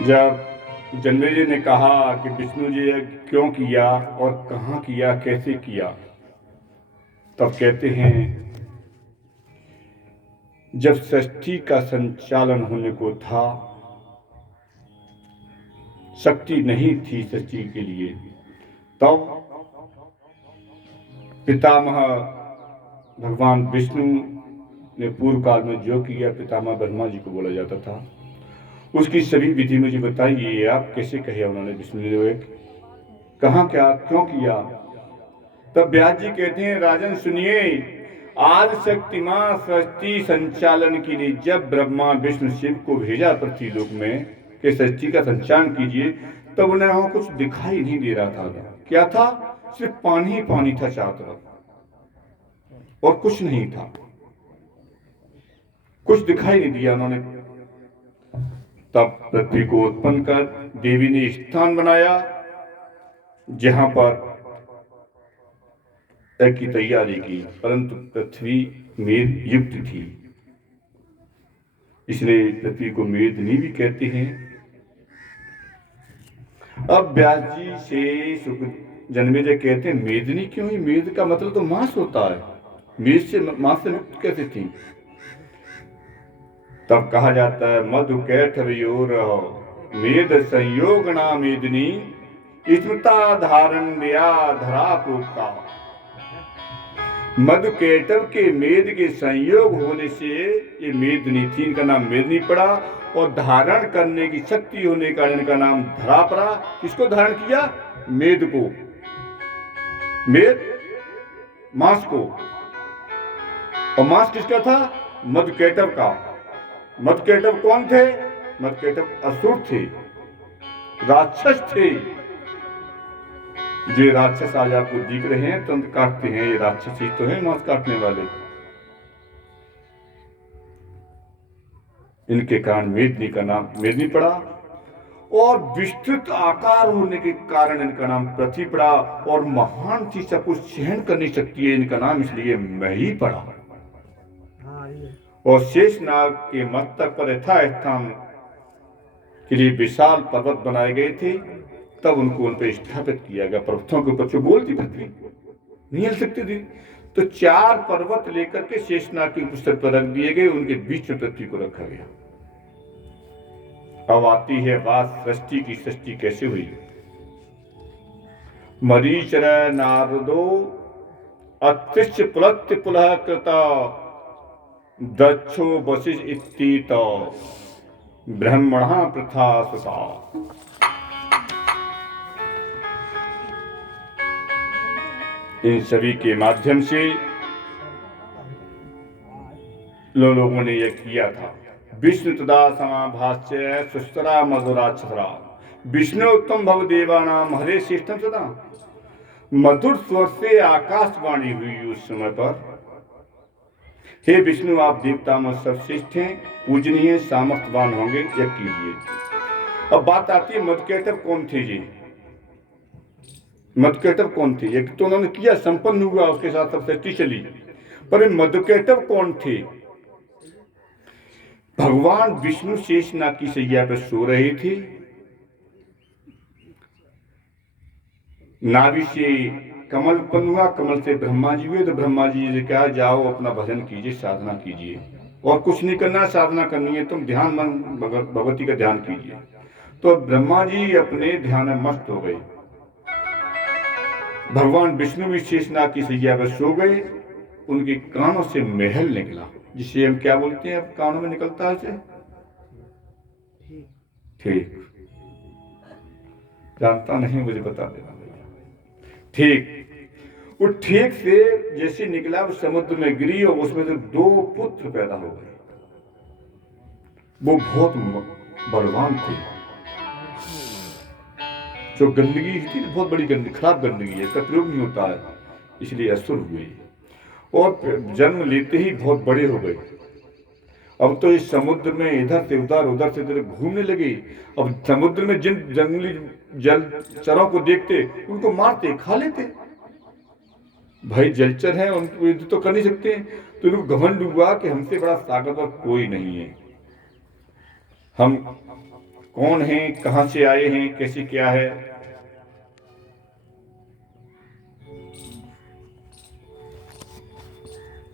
जब जन्मेजय ने कहा कि विष्णु जी यह क्यों किया और कहाँ किया, कैसे किया, तब कहते हैं जब सृष्टि का संचालन होने को था, शक्ति नहीं थी सृष्टि के लिए, तब पितामह भगवान विष्णु ने पूर्व काल में जो किया पितामह ब्रह्मा जी को बोला जाता था, उसकी सभी विधि मुझे बताइए आप कैसे कहे उन्होंने विष्णु ने कहाँ क्या क्यों किया। तब व्यास जी कहते हैं राजन सुनिए, आदि शक्ति मां सृष्टि संचालन के लिए जब ब्रह्मा विष्णु शिव को भेजा पृथ्वी लोक में कि सृष्टि का संचालन कीजिए, तब उन्हें वहां कुछ दिखाई नहीं दे रहा था। क्या था? सिर्फ पानी ही पानी था चारों तरफ और कुछ नहीं था, कुछ दिखाई नहीं दिया उन्होंने। तब पृथ्वी को उत्पन्न कर देवी ने स्थान बनाया जहां पर की तैयारी की, परंतु पृथ्वी मेद युक्त थी, इसलिए पृथ्वी को मेदनी भी कहते हैं। अब व्यास जी से जन्मेजय कहते हैं मेदनी क्यों ही? मेद का मतलब तो मांस होता है, मेद से मांस से मुक्त कैसे थी? तब कहा जाता है मधु कैठवयोर मेद संयोगना मेदनी स्मृता धारण धरा प्रोक्ता। मधु केटव के मेद के संयोग होने से ये मेदनी थी, इनका नाम मेदनी पड़ा, और धारण करने की शक्ति होने का इनका नाम धरा पड़ा। किसको धारण किया? मेद को, मेद मांस को। और मांस किसका था? मधुकेटव का। मधुकेटव कौन थे? मधुकेटव असुर थे, राक्षस थे। जो राक्षस आज आपको दिख रहे हैं तंत्र काटते हैं, ये राक्षस ही तो है मांस काटने वाले। इनके कारण मेदनी का नाम मेदनी पड़ा, और विस्तृत आकार होने के कारण इनका नाम पृथ्वी पड़ा, और महान थी, सब कुछ सहन करने शक्ति है इनका नाम, इसलिए मही पड़ा। और शेषनाग के मस्तक पर यथास्थान के लिए विशाल पर्वत बनाए गए थे, तब उनको उन पर स्थापित किया गया। पर्वतों के ऊपर जो बोलती पृथ्वी नहीं हिल सकती थी, तो 4 पर्वत लेकर के शेषनाग के पुस्तक पर रख दिए गए, उनके बीच में पृथ्वी को रखा गया। अब आती है बात सृष्टि की। सृष्टि कैसे हुई? मरीचर नारदो अत्रिश्च पुलत्य पुलह कृता दक्षो वशिष्ठ इत्तीत ब्रह्मणः प्रथा सुता। इन सभी के माध्यम से लोगों ने यह किया था। विष्णु तदा समाभाष्य सुस्तरा मधुराक्षरा विष्णु उत्तम भव देवानाम हरे श्रेष्ठम सदा। मधुर स्वर से आकाशवाणी हुई उस समय पर, हे विष्णु आप देवता में सर्वश्रेष्ठ हैं, पूजनीय, सामर्थ्यवान होंगे, यज्ञ कीजिए। अब बात आती है मधुकेटव कौन थे जी? मधुकेटव कौन थे? यज्ञ तो उन्होंने किया, संपन्न हुआ, उसके साथ सब सृष्टि चली, पर मधुकेटव कौन थे? भगवान विष्णु शेषनाग की सैया पर सो रहे थे, नाभि से कमल उत्पन्न हुआ, कमल से ब्रह्मा जी हुए, तो ब्रह्मा जी ने कहा जाओ अपना भजन कीजिए, साधना कीजिए, और कुछ नहीं करना, साधना करनी है, तुम ध्यान मन भगवती का ध्यान कीजिए। तो ब्रह्मा जी अपने ध्यान में मस्त हो गए। भगवान विष्णु भी शेषनाग की सैया पर सो गए, उनके कानों से महल निकला, जिसे हम क्या बोलते हैं, अब कानों में निकलता है, ठीक जानता नहीं, मुझे बता देना। ठीक, वो ठीक से जैसे निकला वो समुद्र में गिरी, और उसमें से 2 पुत्र पैदा हो गए। वो बहुत बलवान थे। जो गंदगी थी, बहुत बड़ी गंदगी, खराब गंदगी है, इसका प्रयोग नहीं होता है, इसलिए असुर हुए, और जन्म लेते ही बहुत बड़े हो गए। अब तो इस समुद्र में इधर से उधर, उधर से इधर घूमने लगे। अब समुद्र में जिन जंगली जलचरों को देखते उनको मारते, खा लेते। भाई जलचर हैं, उनको युद्ध तो कर नहीं सकते, तो उनको घमंड हुआ कि हमसे बड़ा ताकतवर कोई नहीं है। हम कौन हैं, कहां से आए हैं, कैसे क्या है।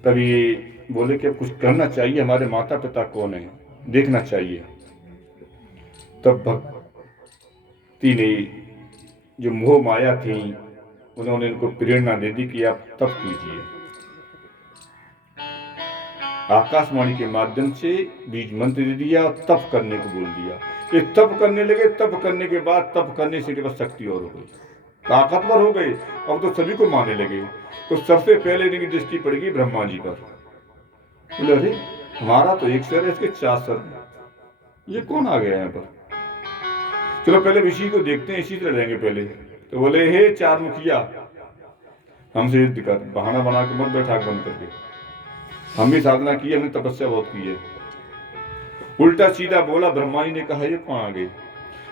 तब ये बोले कि अब कुछ करना चाहिए, हमारे माता पिता कौन है देखना चाहिए। तब भक्ति ने, जो मोह माया थी, उन्होंने इनको प्रेरणा दे दी कि आप तप कीजिए। आकाशवाणी के माध्यम से बीज मंत्र दे दिया और तप करने को बोल दिया। ये तप करने लगे। तप करने के बाद, तप करने से केवल शक्ति और हो गई, ताकतवर हो गए। अब तो सभी को मानने लगे। तो सबसे पहले इनकी दृष्टि पड़ेगी ब्रह्मा जी पर। बोले अरे हमारा तो एक सर है, इसके 4 सर, ये कौन आ गया यहाँ पर। चलो पहले इसी को देखते हैं, इसी तरह रहेंगे पहले। तो बोले हे 4 मुखिया, हमसे युद्ध कर। बहाना बना के मत बैठा बंद करके। हम भी साधना की, हमने तपस्या बहुत की है। उल्टा सीधा बोला। ब्रह्मा जी ने कहा ये कौन आ गई।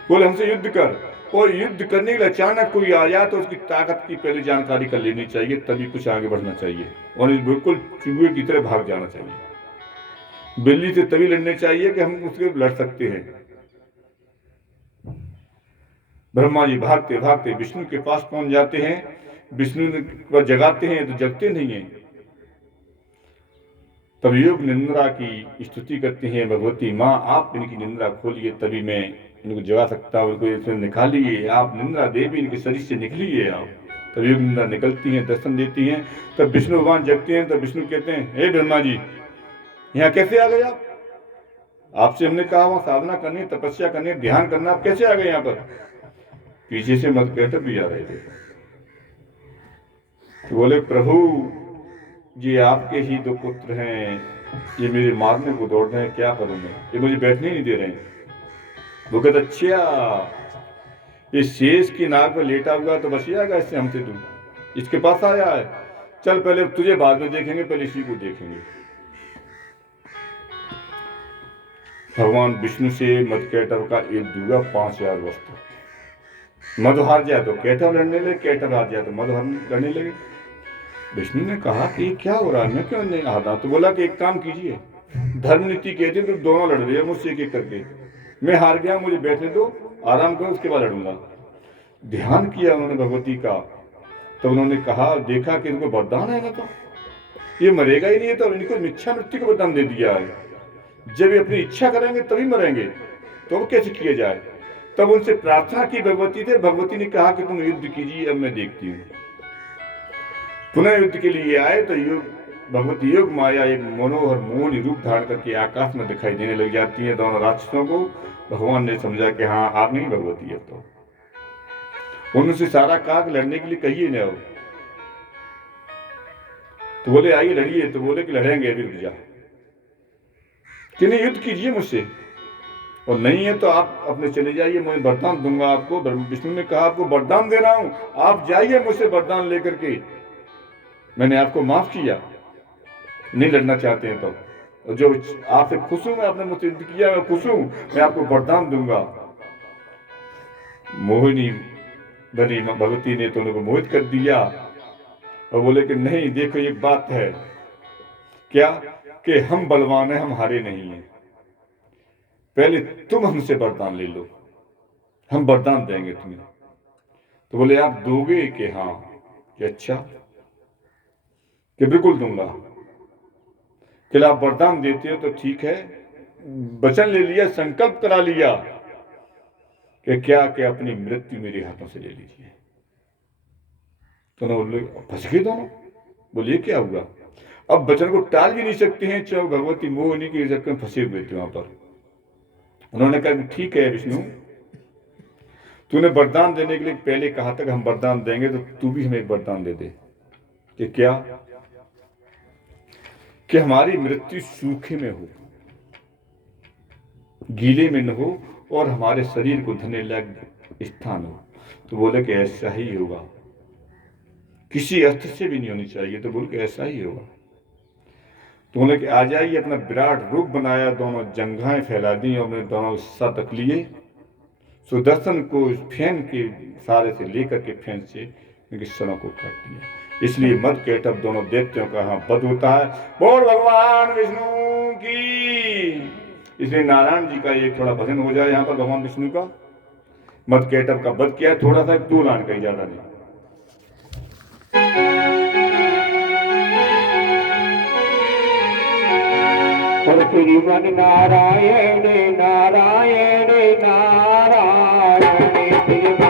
बोले हमसे युद्ध कर। और युद्ध करने के लिए अचानक कोई आया तो उसकी ताकत की पहले जानकारी कर लेनी चाहिए, तभी कुछ आगे बढ़ना चाहिए। और बिल्कुल चूहे की तरह भाग जाना चाहिए। बिल्ली से तभी लड़ने चाहिए कि हम उसके लड़ सकते हैं। ब्रह्मा जी भागते भागते विष्णु के पास पहुंच जाते हैं। विष्णु को जगाते हैं तो जगते नहीं है। तब योग निंद्रा की स्तुति करते हैं, भगवती माँ आप इनकी निंद्रा खोलिए, तभी मैं इनको जगा सकता हूँ। इनको इसमें निकालिए, आप निंद्रा देवी इनके शरीर से निकलिए आप। तब योग निंद्रा निकलती हैं, दर्शन देती हैं। तब विष्णु भगवान जगते हैं। तब विष्णु कहते हैं हे ब्रह्मा जी, यहाँ कैसे आ गए आप। आपसे हमने कहा वहां साधना करनी, तपस्या करनी, ध्यान करना, आप कैसे आ गए यहाँ पर। पीछे से मधुकैटभ भी आ रहे थे। तो बोले प्रभु ये आपके ही 2 पुत्र हैं, ये मेरे मारने को दौड़ रहे हैं, क्या करूं मैं, ये मुझे बैठने नहीं दे रहे हैं। वो कहते अच्छा ये शेष की नाक पर लेटा हुआ तो बच जाएगा इससे, हमसे तू इसके पास आया है। चल पहले तुझे बाद में देखेंगे, पहले इसी को देखेंगे। भगवान विष्णु से मधुकैटभ का युद्ध हुआ 5000 वर्ष तक। मधु हार जाए तो कैटभ लड़ने लगे, कैटभ हार जाए तो मधु लड़ने लगे। विष्णु ने कहा कि क्या हो रहा है, मैं क्यों नहीं हारता। तो बोला कि एक काम कीजिए, धर्म नीति कहती है तो दोनों लड़ रहे हैं मुझसे एक एक करके। मैं हार गया, मुझे बैठने दो, आराम करो, उसके बाद लड़ूंगा। ध्यान किया उन्होंने भगवती का। तो उन्होंने कहा, देखा कि इनको वरदान है ना, तो ये मरेगा ही नहीं है, तो इनको इच्छा मृत्यु का वरदान दे दिया है। जब ये अपनी इच्छा करेंगे तभी मरेंगे, तो वो कैसे किया जाए। तब उनसे प्रार्थना की भगवती से। भगवती ने कहा कि तुम युद्ध कीजिए, अब मैं देखती हूँ। पुनः युद्ध के लिए आए तो भगवती योग माया एक मनोहर मोहनी रूप धारण करके आकाश में दिखाई देने लग जाती है दोनों राक्षसों को। भगवान ने समझा कि हाँ आप नहीं भगवती है। तो उनसे सारा काग लड़ने के लिए कहिए ना। तो बोले आइए लड़िए। तो बोले कि लड़ेंगे, अभी रुक जा, कि नहीं युद्ध कीजिए मुझसे, और नहीं है तो आप अपने चले जाइए, मैं वरदान दूंगा आपको। विष्णु ने कहा आपको वरदान दे रहा हूं, आप जाइए मुझसे वरदान लेकर के, मैंने आपको माफ किया। नहीं लड़ना चाहते हैं तो जो आपसे खुश हूं मैं, आपने मुझसे युद्ध किया, मैं खुश हूं, मैं आपको वरदान दूंगा। मोहिनी बनी भगवती ने तो उनको मोहित कर दिया और बोले कि नहीं देखो एक बात है, क्या कि हम बलवान हैं, हम हारे नहीं हैं, पहले तुम हमसे वरदान ले लो, हम वरदान देंगे तुम्हें। तो बोले आप दोगे कि हाँ, कि अच्छा, कि बिल्कुल दूंगा। कि आप वरदान देते हो तो ठीक है, वचन ले लिया, संकल्प करा लिया कि क्या कि अपनी मृत्यु मेरे हाथों से ले लीजिए। तो बोले फंस गए दोनों। बोलिए क्या हुआ। अब वचन को टाल भी नहीं सकते हैं, चाहे भगवती मोहिनी के चक्कर में फंसे हुए थे वहां पर। उन्होंने कहा ठीक है विष्णु, तूने वरदान देने के लिए पहले कहा था कि हम वरदान देंगे, तो तू भी हमें एक वरदान दे दे। कि क्या, कि हमारी मृत्यु सूखे में हो, गीले में न हो, और हमारे शरीर को धने लायक स्थान हो। तो बोले कि ऐसा ही होगा, किसी अस्त्र से भी नहीं होनी चाहिए। तो बोले कि ऐसा ही होगा। तो बोले कि आ जाइए, अपना विराट रूप बनाया, दोनों जंघाएं फैला दी और दोनों सर रख लिए। सुदर्शन को फैन के सारे से लेकर के फैन से इनके सरों को काट दिया। इसलिए मधुकैटभ दोनों दैत्यों का वध होता है। बोल भगवान विष्णु की। इसलिए नारायण जी का ये थोड़ा भजन हो जाए यहाँ पर भगवान विष्णु का। मत केटव का वध किया, थोड़ा सा 2 लाइन कहीं ज्यादा नहीं। और श्रीमन नारायण